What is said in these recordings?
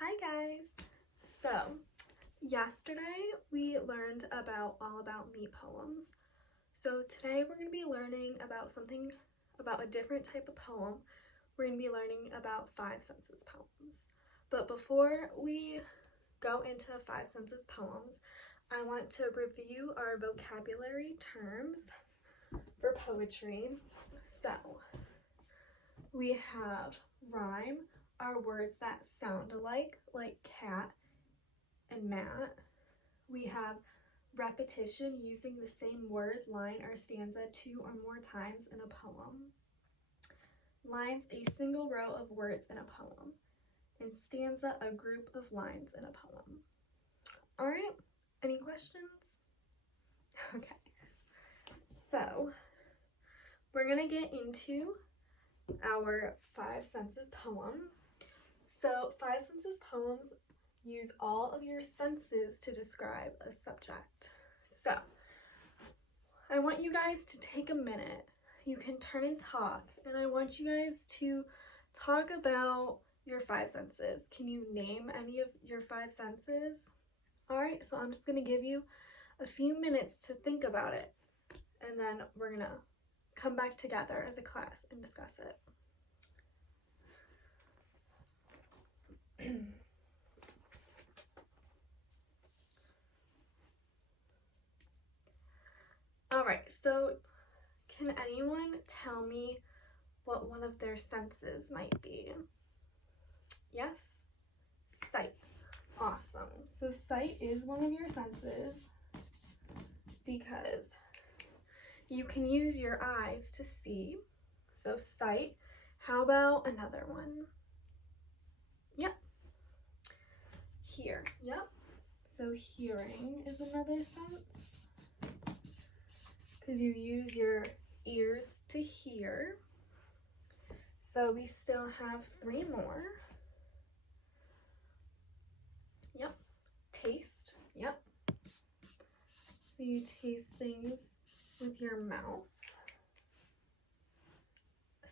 Hi guys! So, yesterday we learned all about me poems. So today we're going to be learning about a different type of poem. We're going to be learning about Five Senses poems. But before we go into Five Senses poems, I want to review our vocabulary terms for poetry. So, we have rhyme, are words that sound alike, like cat and mat. We have repetition, using the same word, line, or stanza 2 or more times in a poem. Lines, a single row of words in a poem. And stanza, a group of lines in a poem. Alright, any questions? Okay, so we're gonna get into our Five Senses poem. So Five Senses poems use all of your senses to describe a subject. So I want you guys to take a minute. You can turn and talk, and I want you guys to talk about your five senses. Can you name any of your five senses? Alright, so I'm just going to give you a few minutes to think about it, and then we're going to come back together as a class and discuss it. Alright, so can anyone tell me what one of their senses might be? Yes? Sight. Awesome. So sight is one of your senses because you can use your eyes to see. So sight. How about another one? Yep. Hear. Yep. So hearing is another sense because you use your ears to hear. So we still have 3 more. Yep. Taste. Yep. So you taste things with your mouth.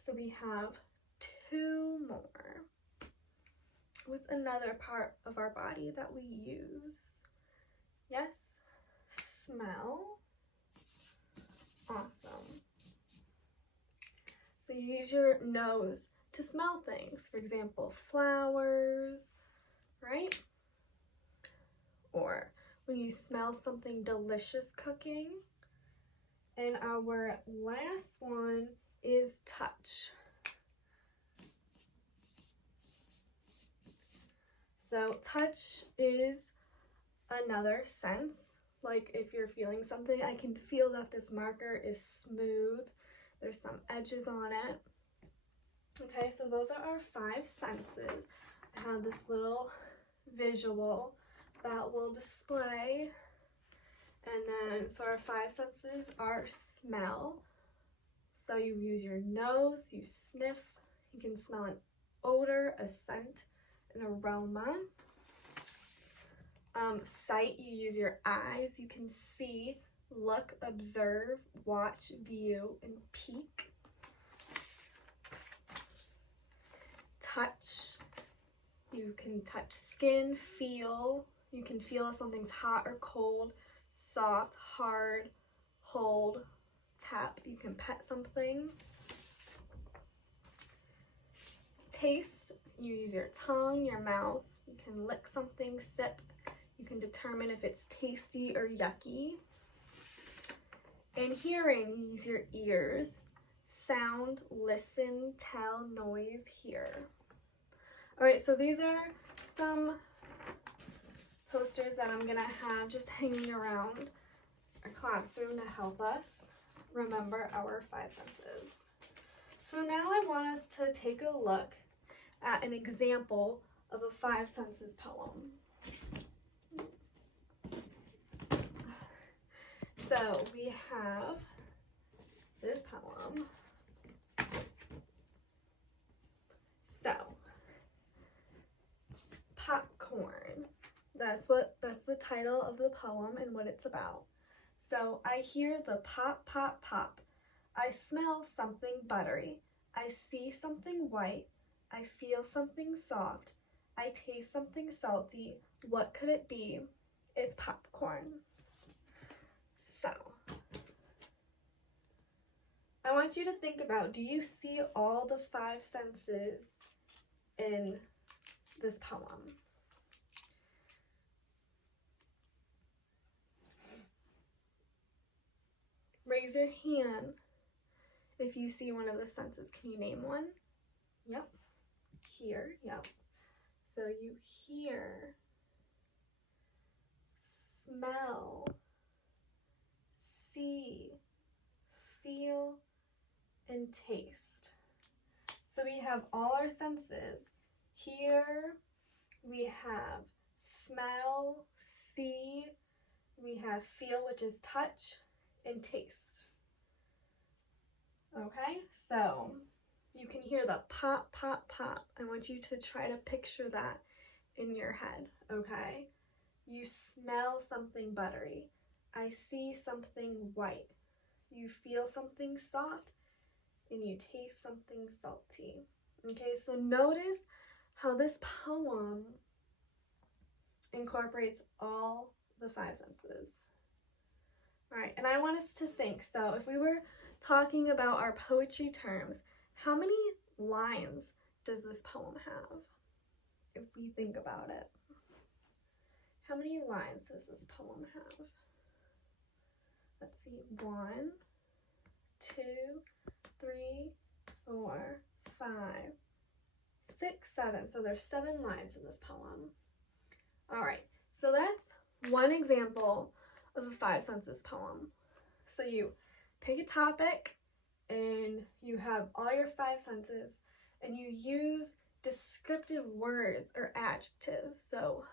So we have 2 more. What's another part of our body that we use? Yes? Smell. Awesome. So you use your nose to smell things. For example, flowers, right? Or when you smell something delicious cooking. And our last one is touch. So touch is another sense. Like if you're feeling something, I can feel that this marker is smooth. There's some edges on it. Okay, so those are our 5 senses. I have this little visual that will display. And then, so our 5 senses are smell. So you use your nose, you sniff, you can smell an odor, a scent, an aroma. Sight, you use your eyes, you can see, look, observe, watch, view, and peek. Touch, you can touch skin, feel, you can feel if something's hot or cold, soft, hard, hold, tap, you can pet something. Taste, you use your tongue, your mouth, you can lick something, sip, you can determine if it's tasty or yucky. And hearing, you use your ears, sound, listen, tell, noise, hear. Alright, so these are some posters that I'm gonna have just hanging around our classroom to help us remember our 5 senses. So now I want us to take a look at an example of a 5 senses poem. So we have this poem. So, popcorn. That's the title of the poem and what it's about. So I hear the pop, pop, pop. I smell something buttery. I see something white. I feel something soft. I taste something salty. What could it be? It's popcorn. So, I want you to think about, do you see all the 5 senses in this poem? Raise your hand if you see one of the senses. Can you name one? Yep. Hear, yep. So you hear, smell, see, feel, and taste. So we have all our senses. Here we have smell, see, we have feel, which is touch, and taste. Okay, so you can hear the pop, pop, pop. I want you to try to picture that in your head, okay? You smell something buttery. I see something white. You feel something soft, and you taste something salty. Okay, so notice how this poem incorporates all the 5 senses. All right, and I want us to think, so if we were talking about our poetry terms, how many lines does this poem have? If we think about it. How many lines does this poem have? Let's see, 1, 2, 3, 4, 5, 6, 7. So there's 7 lines in this poem. All right, so that's one example of a 5 senses poem. So you pick a topic and you have all your 5 senses and you use descriptive words or adjectives. So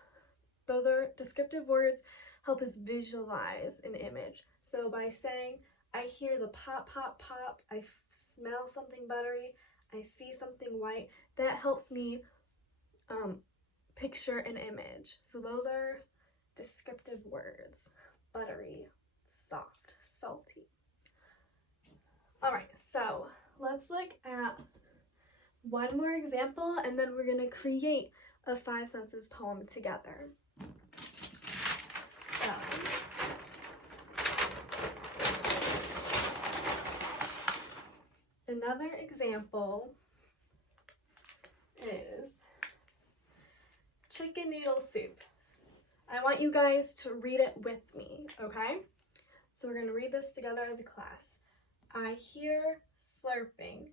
those are descriptive words, help us visualize an image. So by saying, I hear the pop, pop, pop, I smell something buttery, I see something white, that helps me picture an image. So those are descriptive words. Buttery, soft, salty. All right, so let's look at one more example and then we're gonna create a 5 senses poem together. So, another example is chicken noodle soup. I want you guys to read it with me, okay? So we're gonna read this together as a class. I hear slurping.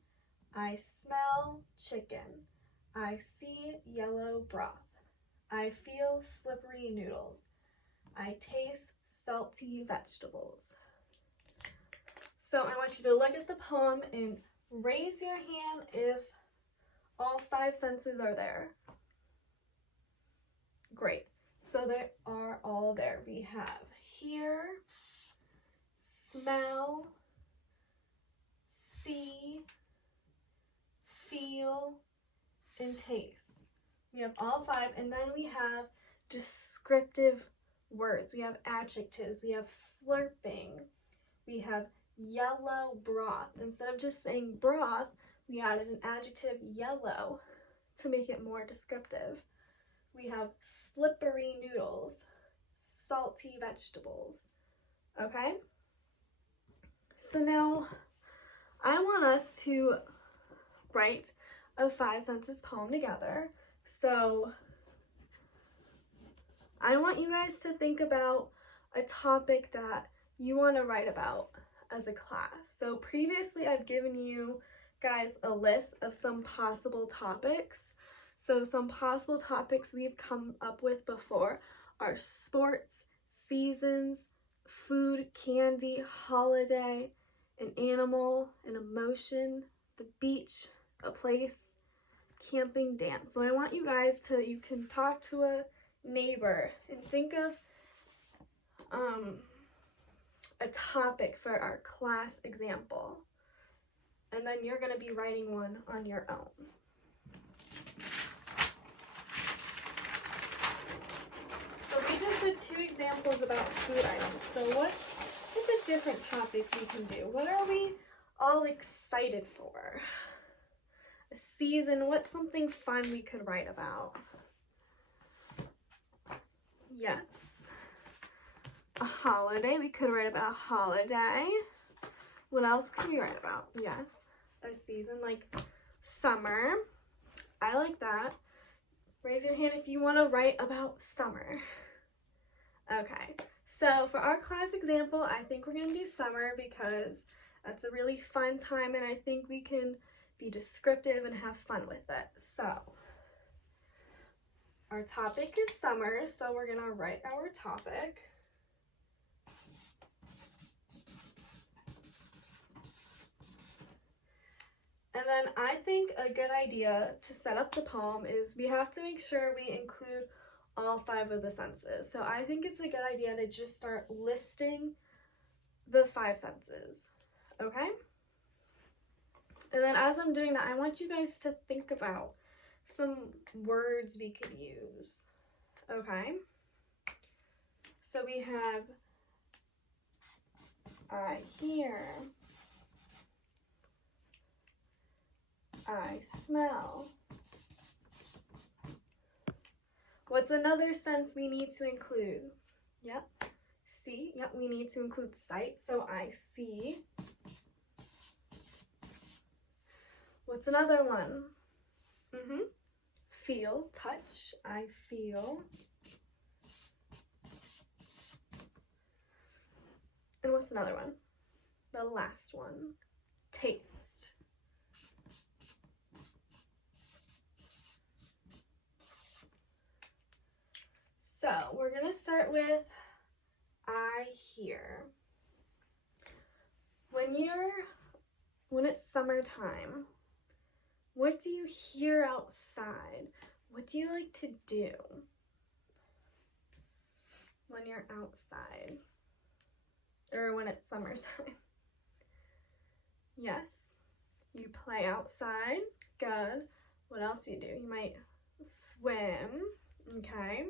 I smell chicken. I see yellow broth. I feel slippery noodles. I taste salty vegetables. So I want you to look at the poem and raise your hand if all 5 senses are there. Great. So they are all there. We have hear, smell, see, feel, and taste. We have all 5, and then we have descriptive words. We have adjectives. We have slurping. We have yellow broth. Instead of just saying broth, we added an adjective, yellow, to make it more descriptive. We have slippery noodles, salty vegetables, okay? So now I want us to write a 5 senses poem together. So I want you guys to think about a topic that you want to write about as a class. So previously I've given you guys a list of some possible topics. So some possible topics we've come up with before are sports, seasons, food, candy, holiday, an animal, an emotion, the beach, a place, camping, dance. So I want you guys to, you can talk to a neighbor and think of a topic for our class example. And then you're going to be writing one on your own. So we just did 2 examples about food items. So what's a different topic we can do? What are we all excited for? A season, what's something fun we could write about? Yes. A holiday. We could write about a holiday. What else can we write about? Yes. A season like summer. I like that. Raise your hand if you want to write about summer. Okay. So for our class example, I think we're going to do summer because that's a really fun time and I think we can be descriptive and have fun with it. So our topic is summer, so we're going to write our topic. And then I think a good idea to set up the poem is we have to make sure we include all 5 of the senses. So I think it's a good idea to just start listing the 5 senses, okay? And then as I'm doing that, I want you guys to think about some words we could use, okay? So we have I hear, I smell. What's another sense we need to include? Yep. See? Yep, we need to include sight. So I see. What's another one? Feel, touch. I feel. And what's another one? The last one. Taste. So we're gonna start with I hear. When it's summertime, what do you hear outside? What do you like to do when you're outside? Or when it's summertime? Yes, you play outside. Good. What else do? You might swim. Okay.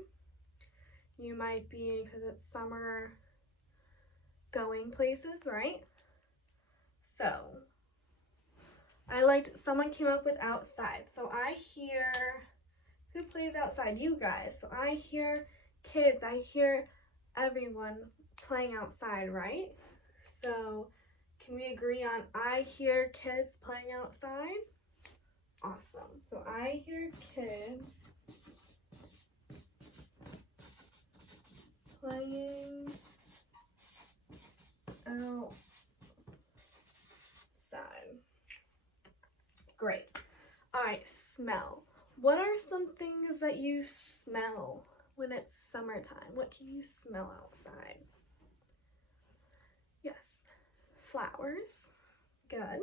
You might be, because it's summer, going places, right? So, I liked, someone came up with outside. So I hear, who plays outside? You guys. So I hear kids, I hear everyone playing outside, right? So can we agree on I hear kids playing outside? Awesome. So I hear kids playing outside. Great. All right, smell. What are some things that you smell when it's summertime? What can you smell outside? Yes, flowers. Good.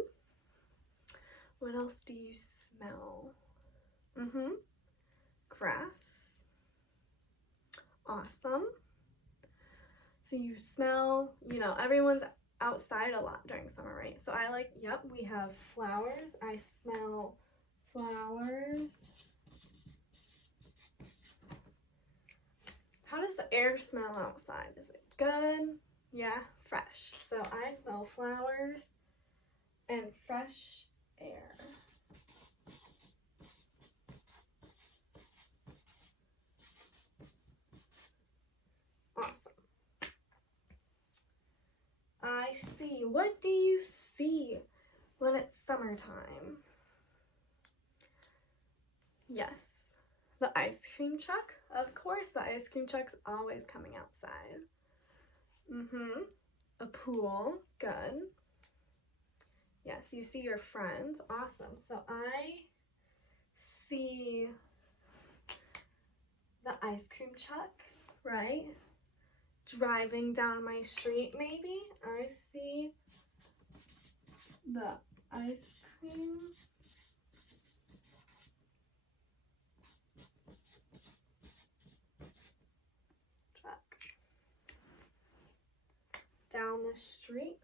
What else do you smell? Grass. Awesome. So you smell, you know, everyone's outside a lot during summer, right? So I like, yep, we have flowers. I smell flowers. How does the air smell outside? Is it good? Yeah, fresh. So I smell flowers and fresh air. Awesome. I see. What do you see when it's summertime? Yes, the ice cream truck. Of course, the ice cream truck's always coming outside. A pool. Good. Yes, you see your friends. Awesome. So I see the ice cream truck, right? Driving down my street, maybe. I see the ice cream truck down the street.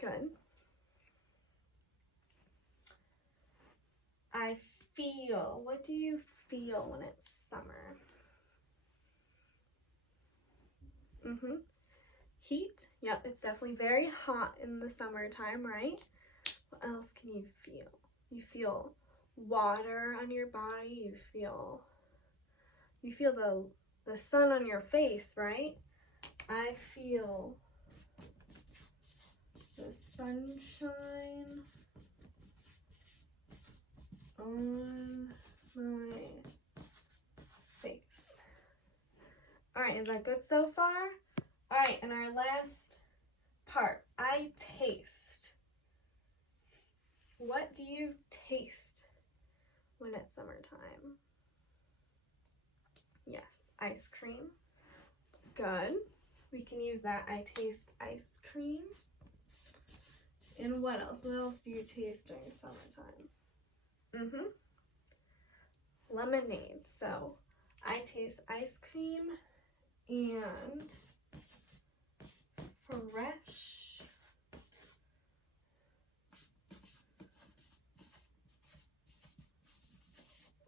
Good. I feel. What do you feel when it's summer? Heat. Yep, it's definitely very hot in the summertime, right? What else can you feel? You feel water on your body. You feel the sun on your face, right? I feel the sunshine on my face. All right, is that good so far? All right, and our last part, I taste. What do you taste when it's summertime? Yes, ice cream. Good. We can use that. I taste ice cream. And what else? What else do you taste during summertime? Lemonade. So I taste ice cream and fresh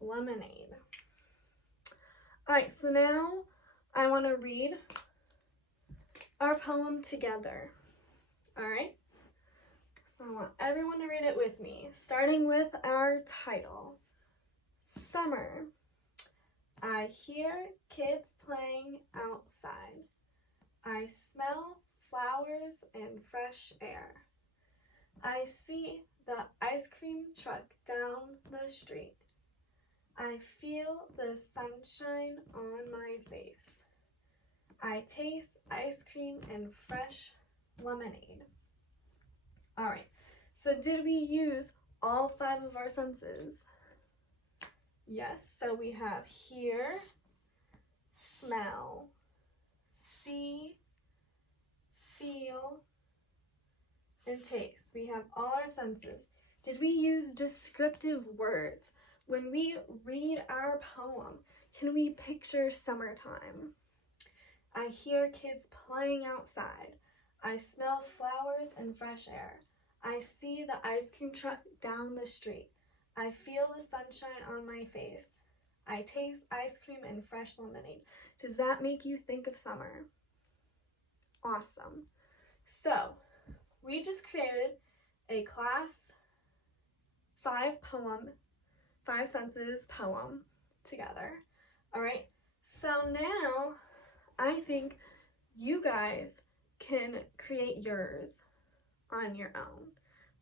lemonade. All right, so now I want to read our poem together. All right? So I want everyone to read it with me, starting with our title, Summer. I hear kids playing outside. I smell flowers and fresh air. I see the ice cream truck down the street. I feel the sunshine on my face. I taste ice cream and fresh lemonade. All right, so did we use all 5 of our senses? Yes, so we have hear, smell, see, feel, and taste. We have all our senses. Did we use descriptive words? When we read our poem, can we picture summertime? I hear kids playing outside. I smell flowers and fresh air. I see the ice cream truck down the street. I feel the sunshine on my face. I taste ice cream and fresh lemonade. Does that make you think of summer? Awesome. So, we just created a class 5 senses poem together. All right, so now I think you guys can create yours on your own.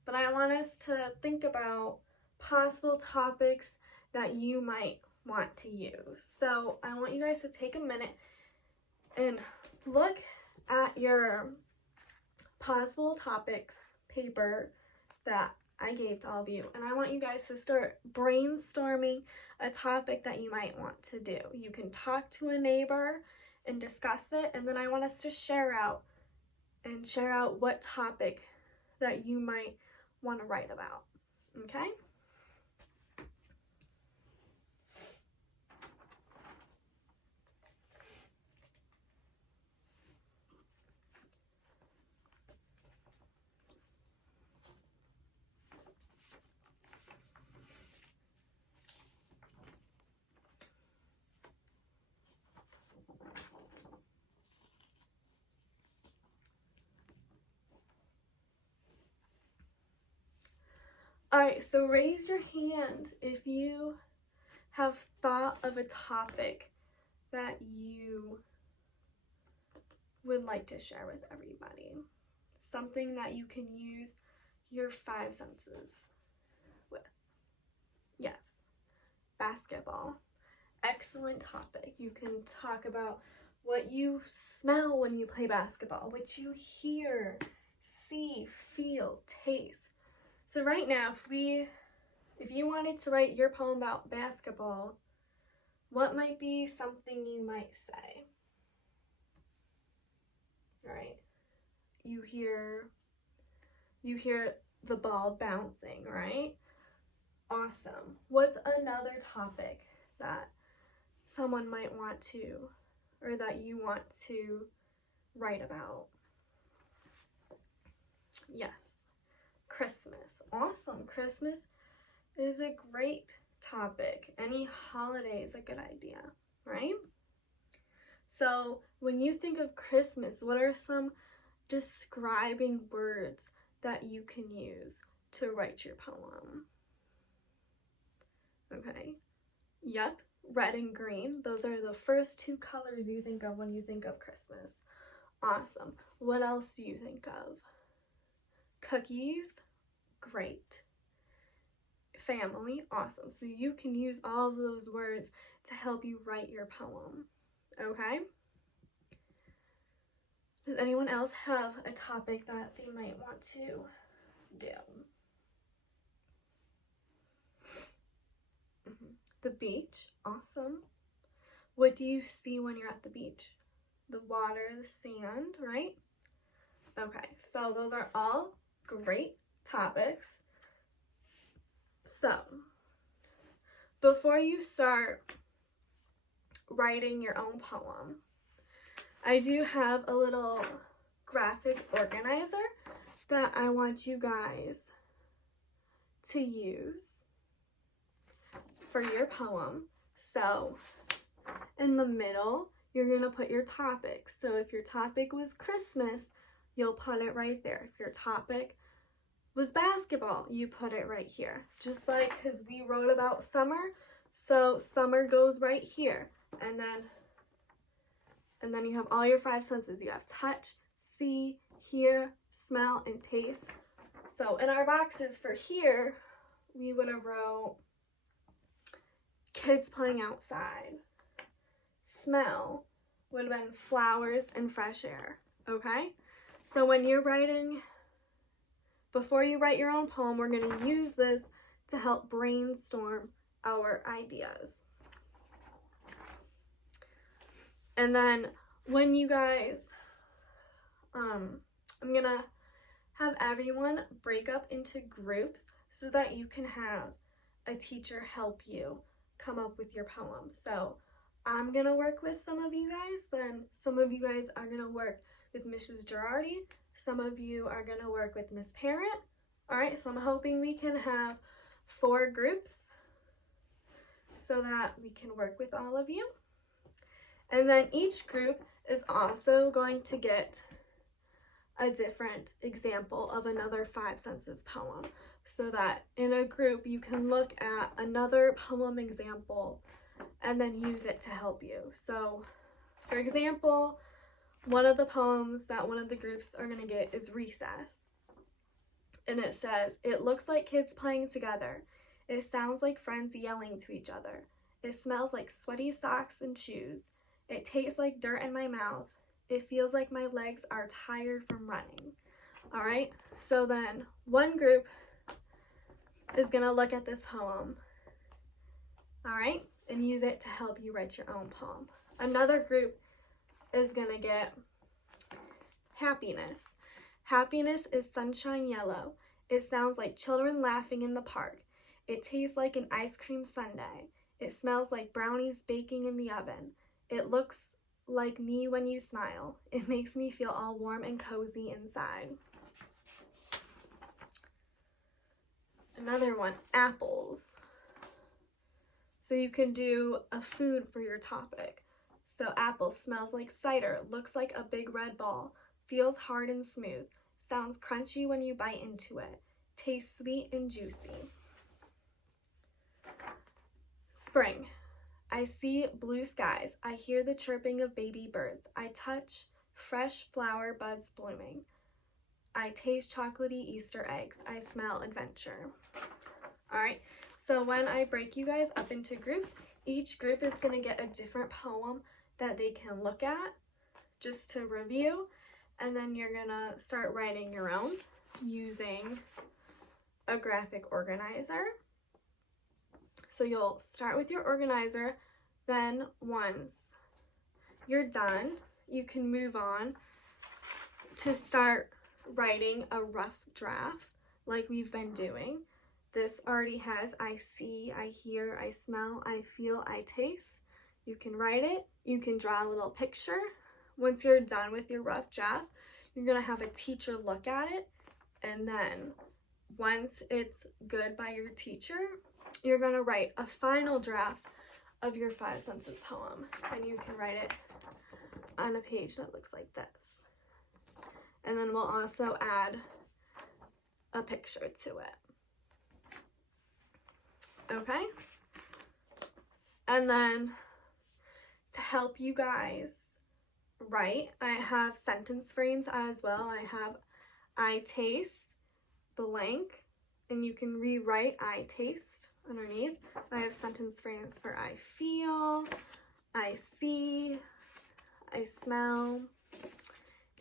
But I want us to think about possible topics that you might want to use. So I want you guys to take a minute and look at your possible topics paper that I gave to all of you, and I want you guys to start brainstorming a topic that you might want to do. You can talk to a neighbor and discuss it, and then I want us to share out what topic that you might want to write about. Okay? Alright, so raise your hand if you have thought of a topic that you would like to share with everybody. Something that you can use your 5 senses with. Yes, basketball. Excellent topic. You can talk about what you smell when you play basketball, what you hear, see, feel, taste. So right now, if you wanted to write your poem about basketball, what might be something you might say? Right? You hear the ball bouncing, right? Awesome. What's another topic that someone might want to, or that you want to write about? Yes. Christmas. Awesome. Christmas is a great topic. Any holiday is a good idea, right? So when you think of Christmas, what are some describing words that you can use to write your poem. Okay. Yep, red and green. Those are the first two colors you think of when you think of Christmas. Awesome. What else do you think of? Cookies. Great. Family. Awesome. So you can use all of those words to help you write your poem. Okay? Does anyone else have a topic that they might want to do? The beach. Awesome. What do you see when you're at the beach? The water, the sand, right? Okay, so those are all great topics. So, before you start writing your own poem, I do have a little graphic organizer that I want you guys to use for your poem. So, in the middle, you're going to put your topic. So if your topic was Christmas, you'll put it right there. If your topic was basketball, you put it right here. Just like, because we wrote about summer, so summer goes right here. And then you have all your five senses. You have touch, see, hear, smell, and taste. So in our boxes for here, we would have wrote kids playing outside. Smell would have been flowers and fresh air. Okay? So when you're writing, before you write your own poem, we're going to use this to help brainstorm our ideas. And then when you guys, I'm going to have everyone break up into groups so that you can have a teacher help you come up with your poem. So I'm going to work with some of you guys, then some of you guys are going to work with Mrs. Girardi, some of you are going to work with Miss Parent. All right, so I'm hoping we can have 4 groups so that we can work with all of you. And then each group is also going to get a different example of another 5 senses poem, so that in a group you can look at another poem example and then use it to help you. So, for example, one of the poems that one of the groups are going to get is Recess. And it says, it looks like kids playing together. It sounds like friends yelling to each other. It smells like sweaty socks and shoes. It tastes like dirt in my mouth. It feels like my legs are tired from running. All right, so then one group is going to look at this poem, all right, and use it to help you write your own poem. Another group is going to get Happiness. Happiness is sunshine yellow. It sounds like children laughing in the park. It tastes like an ice cream sundae. It smells like brownies baking in the oven. It looks like me when you smile. It makes me feel all warm and cozy inside. Another one, apples. So you can do a food for your topic. So apple smells like cider, looks like a big red ball, feels hard and smooth, sounds crunchy when you bite into it, tastes sweet and juicy. Spring. I see blue skies. I hear the chirping of baby birds. I touch fresh flower buds blooming. I taste chocolatey Easter eggs. I smell adventure. All right, so when I break you guys up into groups, each group is going to get a different poem that they can look at just to review, and then you're going to start writing your own using a graphic organizer. So you'll start with your organizer, then once you're done, you can move on to start writing a rough draft like we've been doing. This already has I see, I hear, I smell, I feel, I taste. You can write it, you can draw a little picture. Once you're done with your rough draft, you're gonna have a teacher look at it, and then once it's good by your teacher, you're gonna write a final draft of your 5 senses poem, and you can write it on a page that looks like this. and then we'll also add a picture to it. Okay? And then to help you guys write, I have sentence frames as well. I have I taste blank, and you can rewrite I taste underneath. I have sentence frames for I feel, I see, I smell,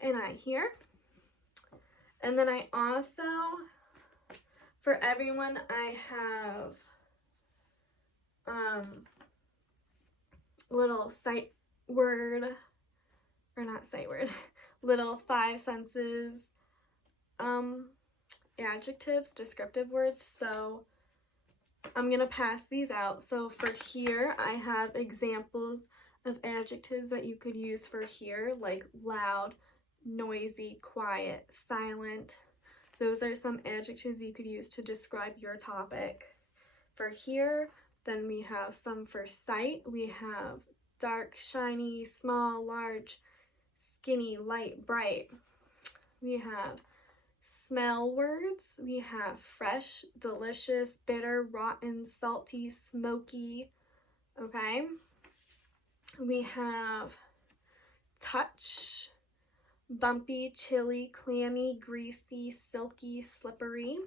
and I hear. And then I also, for everyone, I have little sight word, or not sight word, little 5 senses adjectives, descriptive words. So I'm gonna pass these out. So for here, I have examples of adjectives that you could use for here, like loud, noisy, quiet, silent. Those are some adjectives you could use to describe your topic. For here, then we have some for sight. We have dark, shiny, small, large, skinny, light, bright. We have smell words. We have fresh, delicious, bitter, rotten, salty, smoky. Okay. We have touch, bumpy, chilly, clammy, greasy, silky, slippery.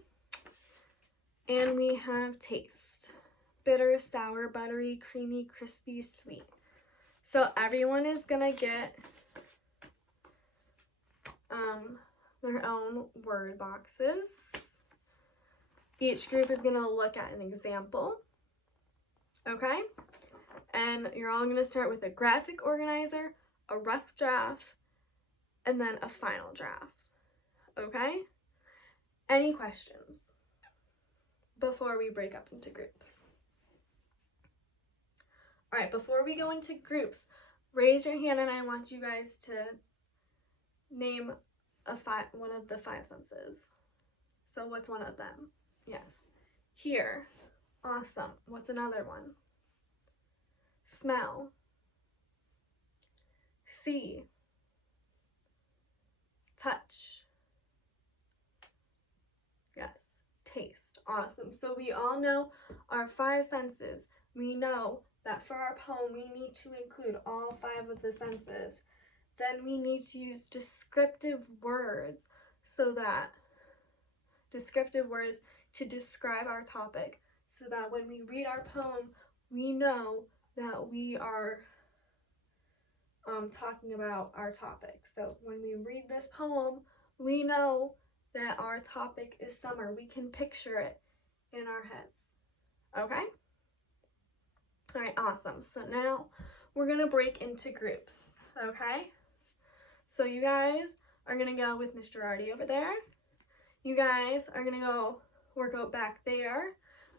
And we have taste, bitter, sour, buttery, creamy, crispy, sweet. So everyone is gonna get their own word boxes. Each group is gonna look at an example, okay? And you're all gonna start with a graphic organizer, a rough draft, and then a final draft, okay? Any questions before we break up into groups? All right, before we go into groups, raise your hand and I want you guys to name one of the 5 senses. So what's one of them? Yes. Hear. Awesome. What's another one? Smell. See. Touch. Yes. Taste. Awesome. So we all know our 5 senses. We know that for our poem we need to include all 5 of the senses. Then we need to use descriptive words to describe our topic, so that when we read our poem, we know that we are talking about our topic. So when we read this poem, we know that our topic is summer. We can picture it in our heads. Okay? All right, awesome. So now we're going to break into groups, okay? So you guys are going to go with Miss Girardi over there. You guys are going to go work out back there.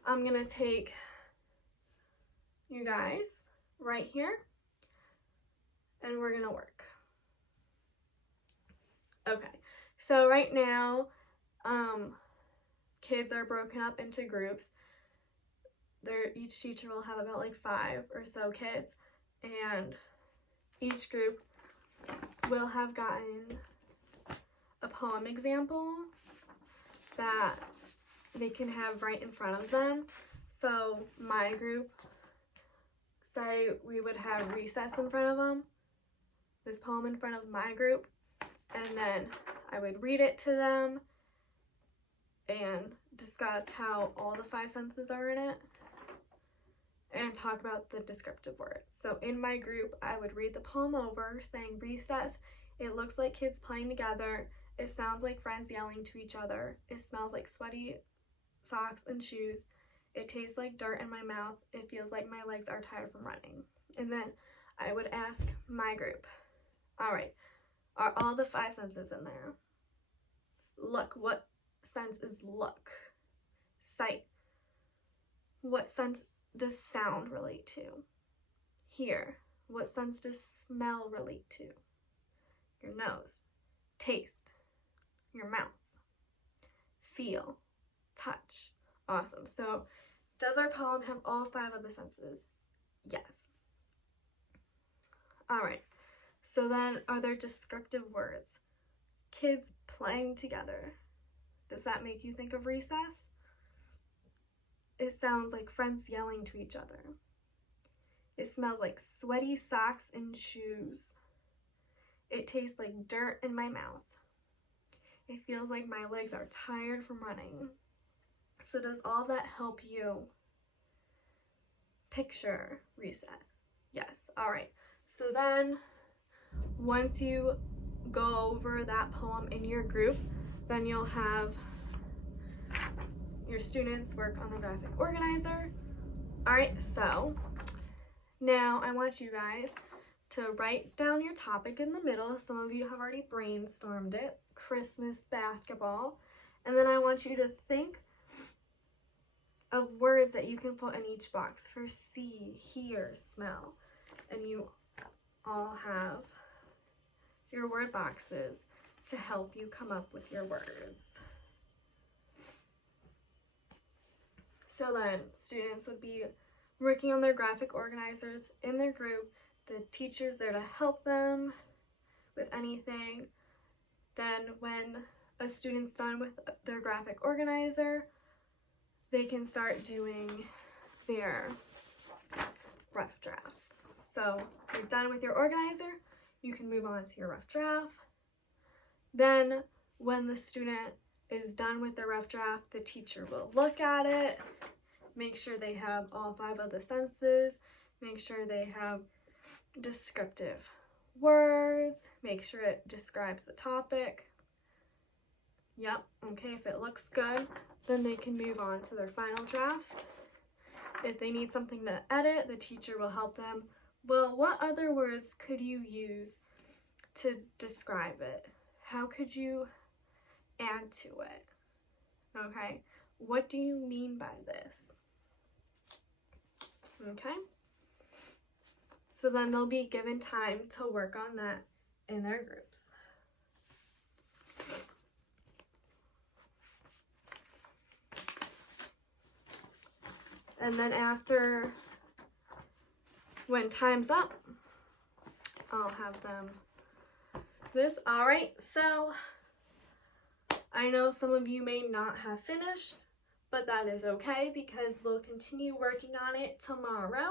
I'm going to take you guys right here, and we're going to work. Okay, so right now, kids are broken up into groups. Each teacher will have about like 5 or so kids, and each group will have gotten a poem example that they can have right in front of them. So my group, say we would have recess in front of them, this poem in front of my group, and then I would read it to them and discuss how all the 5 senses are in it and talk about the descriptive words. So in my group, I would read the poem over, saying, recess, it looks like kids playing together. It sounds like friends yelling to each other. It smells like sweaty socks and shoes. It tastes like dirt in my mouth. It feels like my legs are tired from running. And then I would ask my group, all right, are all the 5 senses in there? Look, what sense is look? Sight. What sense does sound relate to? Hear. What sense does smell relate to? Your nose. Taste. Your mouth. Feel. Touch. Awesome. So, does our poem have all 5 of the senses? Yes. All right. So then, are there descriptive words? kids playing together. Does that make you think of recess? It sounds like friends yelling to each other. It smells like sweaty socks and shoes. It tastes like dirt in my mouth. It feels like my legs are tired from running. So does all that help you picture recess? Yes. All right. So then once you go over that poem in your group, then you'll have your students work on the graphic organizer. All right, so now I want you guys to write down your topic in the middle. Some of you have already brainstormed it, Christmas basketball. And then I want you to think of words that you can put in each box for see, hear, smell. And you all have your word boxes to help you come up with your words. So then students would be working on their graphic organizers in their group, the teacher's there to help them with anything. Then when a student's done with their graphic organizer, they can start doing their rough draft. So you're done with your organizer, you can move on to your rough draft. Then when the student is done with their rough draft, the teacher will look at it, make sure they have all 5 of the senses, make sure they have descriptive words, make sure it describes the topic. Yep, okay, if it looks good, then they can move on to their final draft. If they need something to edit, the teacher will help them. Well, what other words could you use to describe it? How could you add to it? Okay, what do you mean by this? Okay, so then they'll be given time to work on that in their groups. And then after, when time's up, I'll have them this. All right, so I know some of you may not have finished, but that is okay because we'll continue working on it tomorrow.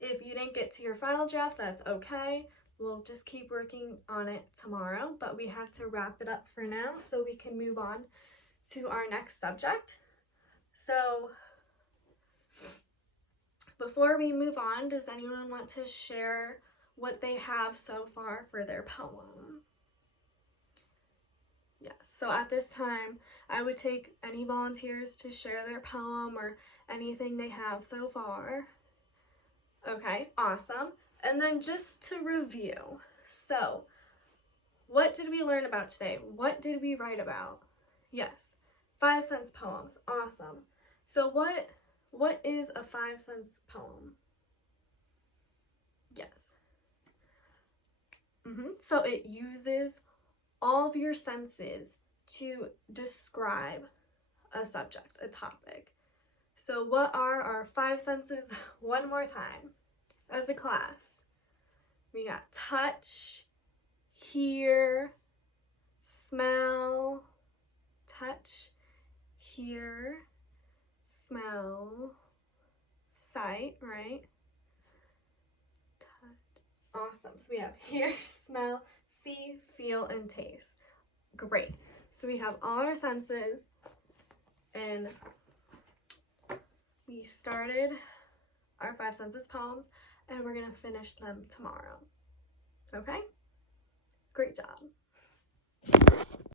If you didn't get to your final draft, that's okay. We'll just keep working on it tomorrow, but we have to wrap it up for now so we can move on to our next subject. So before we move on, does anyone want to share what they have so far for their poem? Yes, so at this time, I would take any volunteers to share their poem or anything they have so far. Okay, awesome. And then just to review, so what did we learn about today? What did we write about? Yes, 5 sense poems, awesome. So what is a 5 sense poem? Yes. So it uses all of your senses to describe a subject, a topic. So what are our 5 senses? One more time as a class. We got touch, hear, smell, touch, hear, smell, sight, right? Touch. Awesome. So we have hear, smell, see, feel, and taste. Great. So we have all our senses, and we started our 5 senses poems, and we're going to finish them tomorrow. Okay? Great job.